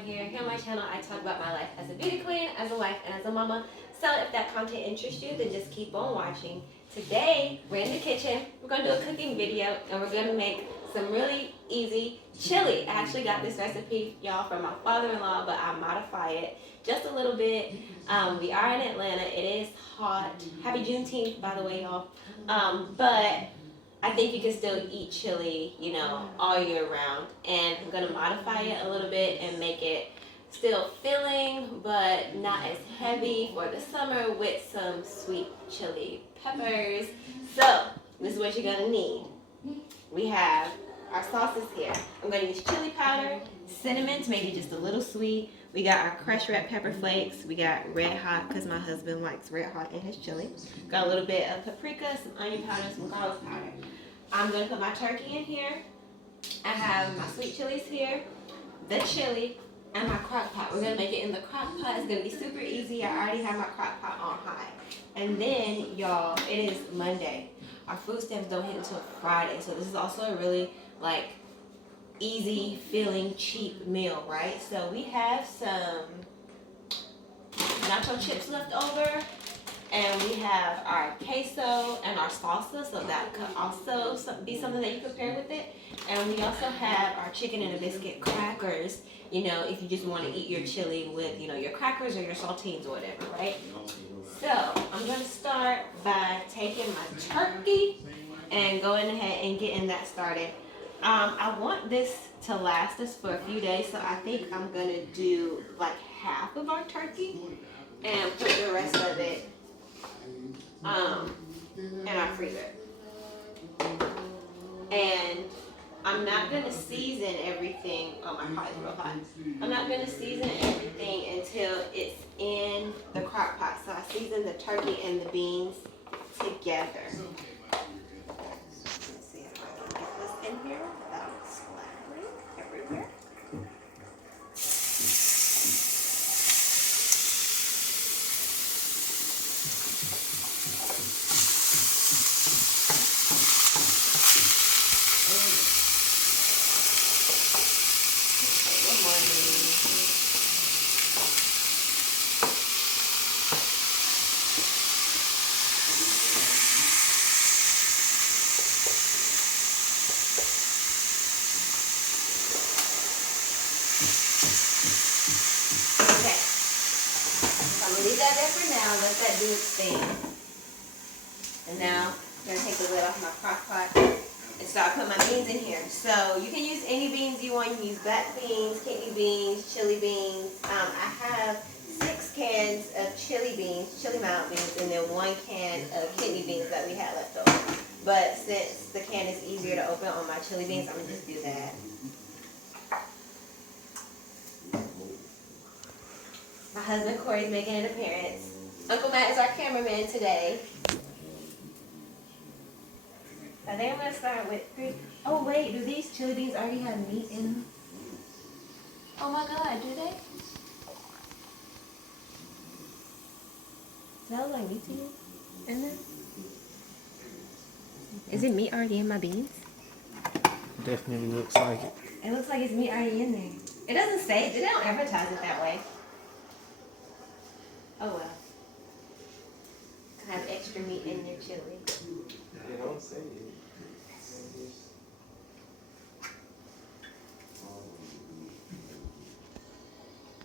here. Here on my channel, I talk about my life as a beauty queen, as a wife, and as a mama. So if that content interests you, then just keep on watching. Today, we're in the kitchen. We're going to do a cooking video, and we're going to make some really easy chili. I actually got this recipe, y'all, from my father-in-law, but I modify it just a little bit. We are in Atlanta. It is hot. Happy Juneteenth, by the way, y'all. But I think you can still eat chili, you know, all year round. And I'm going to modify it a little bit and make it still filling, but not as heavy for the summer with some sweet chili peppers. So, this is what you're going to need. We have our sauces here. I'm going to use chili powder, cinnamon to make it just a little sweet. We got our crushed red pepper flakes. We got red hot because my husband likes red hot in his chili. Got a little bit of paprika, some onion powder, some garlic powder. I'm going to put my turkey in here. I have my sweet chilies here, the chili, and my crock pot. We're going to make it in the crock pot. It's going to be super easy. I already have my crock pot on high. And then, y'all, it is Monday. Our food stamps don't hit until Friday. So this is also a really, easy, filling, cheap meal, right? So we have some nacho chips left over, and we have our queso and our salsa, so that could also be something that you could pair with it. And we also have our chicken and a biscuit crackers, you know, if you just want to eat your chili with, you know, your crackers or your saltines or whatever, right? So I'm going to start by taking my turkey and going ahead and getting that started. I want this to last us for a few days, so I think I'm going to do like half of our turkey and put the rest of it in our freezer. And I'm not going to season everything. Oh, my pot is real hot. I'm not going to season everything until it's in the crock pot. So I season the turkey and the beans together. In here without splattering everywhere. Leave that there for now, let that do its thing. And now I'm going to take the lid off my crock pot and start putting my beans in here. So you can use any beans you want. You can use black beans, kidney beans, chili beans. I have 6 cans of chili beans, chili mild beans, and then 1 can of kidney beans that we had left over. But since the can is easier to open on my chili beans, I'm going to just do that. My husband Corey's making an appearance. Uncle Matt is our cameraman today. I think I'm going to start with 3. Oh wait, do these chili beans already have meat in them? Oh my god, do they? Does that look like meat to you? In there? Is it meat already in my beans? Definitely looks like it. It looks like it's meat already in there. It doesn't say, they don't advertise it that way. Oh well. Have extra meat in your chili. They don't say it.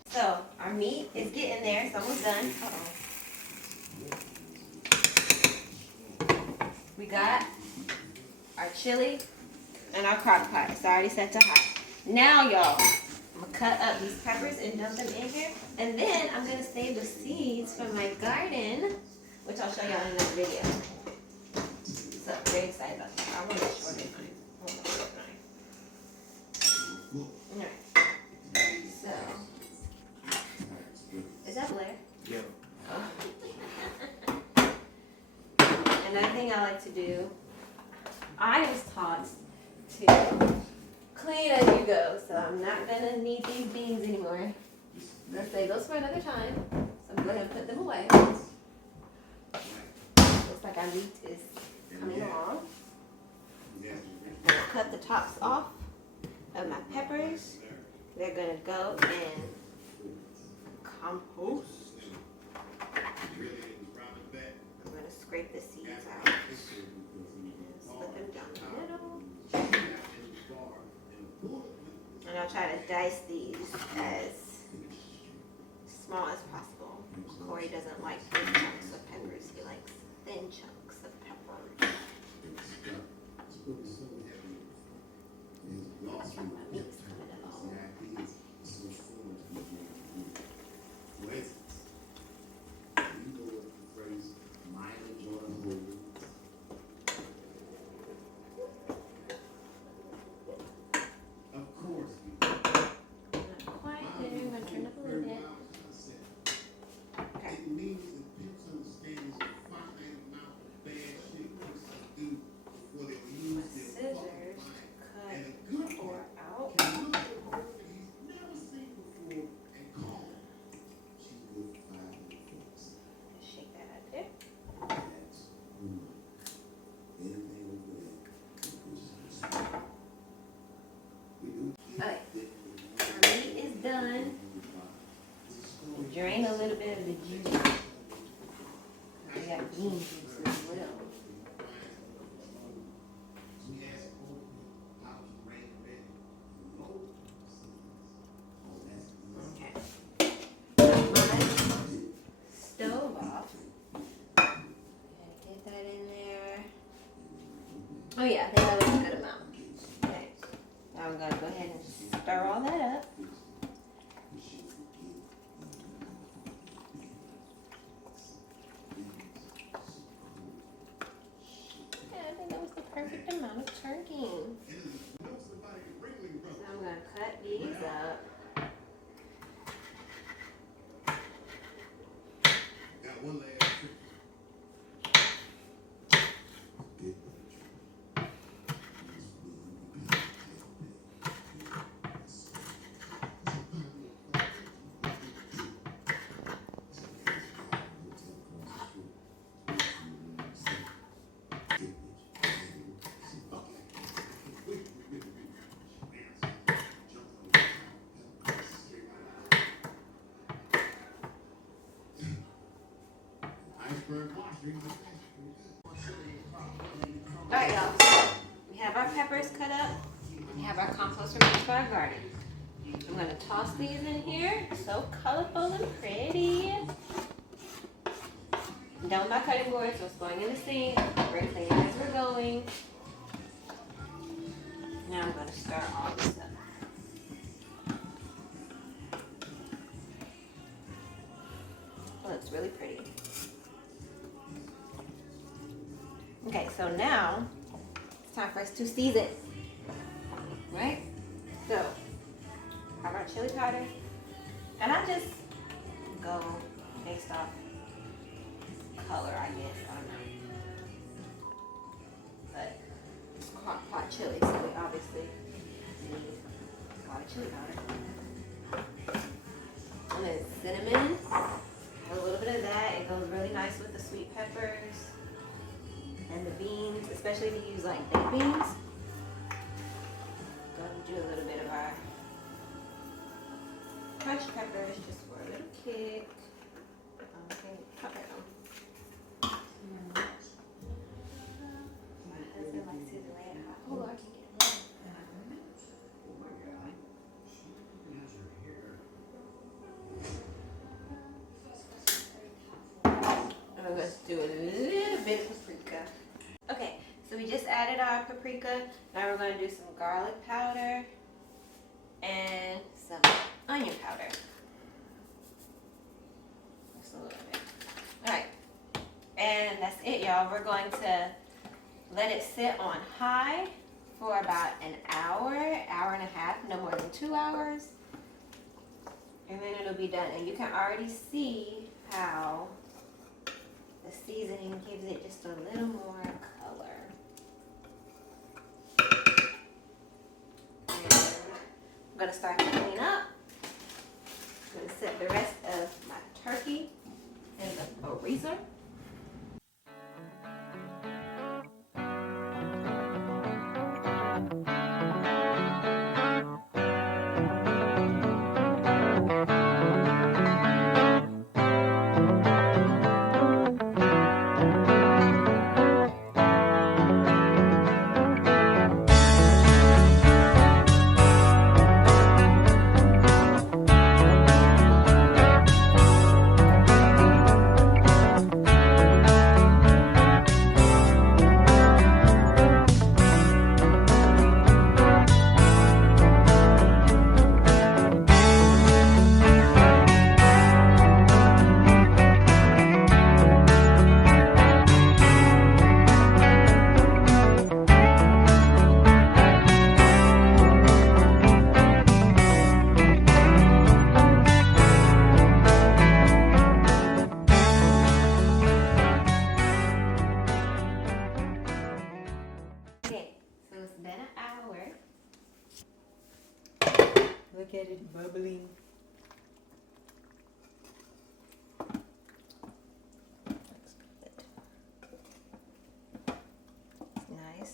So our meat is getting there. It's almost done. We got our chili and our crock pot. It's already set to hot. Now, y'all, I'm going to cut up these peppers and dump them in here. And then I'm going to save the seeds from my garden, which I'll show y'all in another video. So I'm very excited about that. I want a short knife. Alright. So, is that Blair? Yeah. Oh. Another thing I like to do, I was taught to clean as you go, so I'm not going to need these beans anymore. I'm going to save those for another time, so I'm going to go ahead and put them away. Looks like our meat is coming along. I'll cut the tops off of my peppers They're gonna go in compost. I'm gonna scrape the seeds out and split them down the middle. And I'll try to dice these as small as possible. Corey doesn't like big chunks of peppers. He likes thin chunks of peppers. Check my meat's coming along. Okay, our meat is done. Drain a little bit of the juice. We got bean juice as well. Okay. Got my stove off. Get that in there. Oh yeah, I think that was a good amount. Okay. Now I'm gonna go ahead and stir all that up. Yeah, I think that was the perfect amount of turkey. So I'm gonna cut these up. Alright, y'all. We have our peppers cut up. We have our compost removed for our garden. I'm going to toss these in here. So colorful and pretty. I'm done with my cutting board, so it's going in the sink. We're cleaning as we're going. Now I'm going to stir all this up. It looks really pretty. Okay, so now it's time for us to season. Right? So, have our chili powder. And I just go based off color, I guess. I don't know. But it's Crockpot chili, so we obviously need a lot of chili powder. And then cinnamon. A little bit of that. It goes really nice with the sweet peppers. And the beans, especially if you use like baked beans. Go and do a little bit of our crushed peppers just for a little kick. Okay, pop it on. My husband likes his red hot. Oh, I can get it. I'm going to do a little bit of paprika. Okay, so we just added our paprika. Now we're going to do some garlic powder and some onion powder. Just a little bit. Alright, and that's it, y'all. We're going to let it sit on high for about an hour, hour and a half, no more than 2 hours. And then it'll be done. And you can already see how the seasoning gives it just a little more color. And I'm going to start to clean up. I'm going to set the rest of my turkey in the freezer.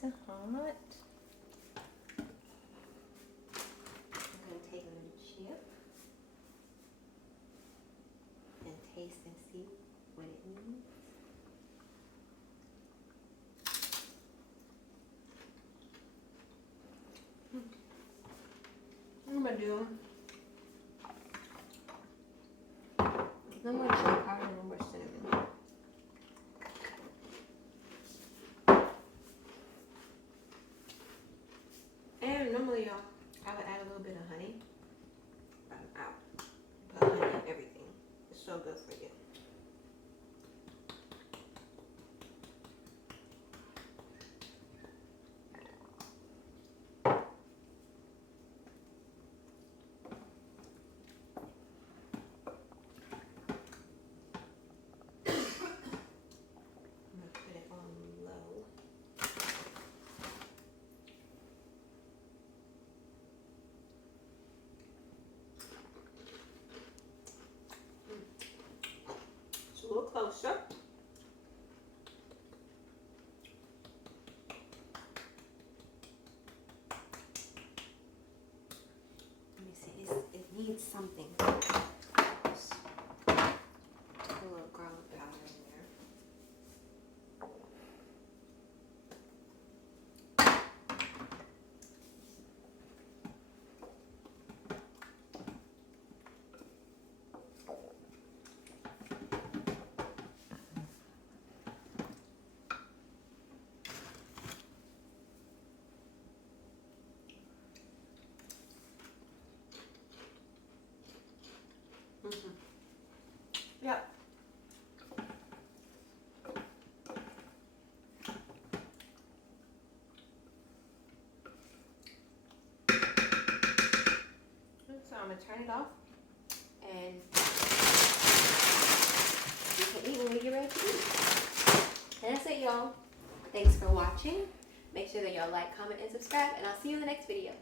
nice and hot. I'm gonna take a little chip and taste and see what it means. I'm gonna do no more chili powder, no more cinnamon. And normally, y'all, I would add a little bit of honey, but I'm out. Put honey in everything. It's so good for you. A little closer. Let me see. It needs something. Put a little garlic powder in there. Yep. So I'm gonna turn it off, and you can eat when we get ready to eat. And that's it, y'all. Thanks for watching. Make sure that y'all like, comment, and subscribe, and I'll see you in the next video.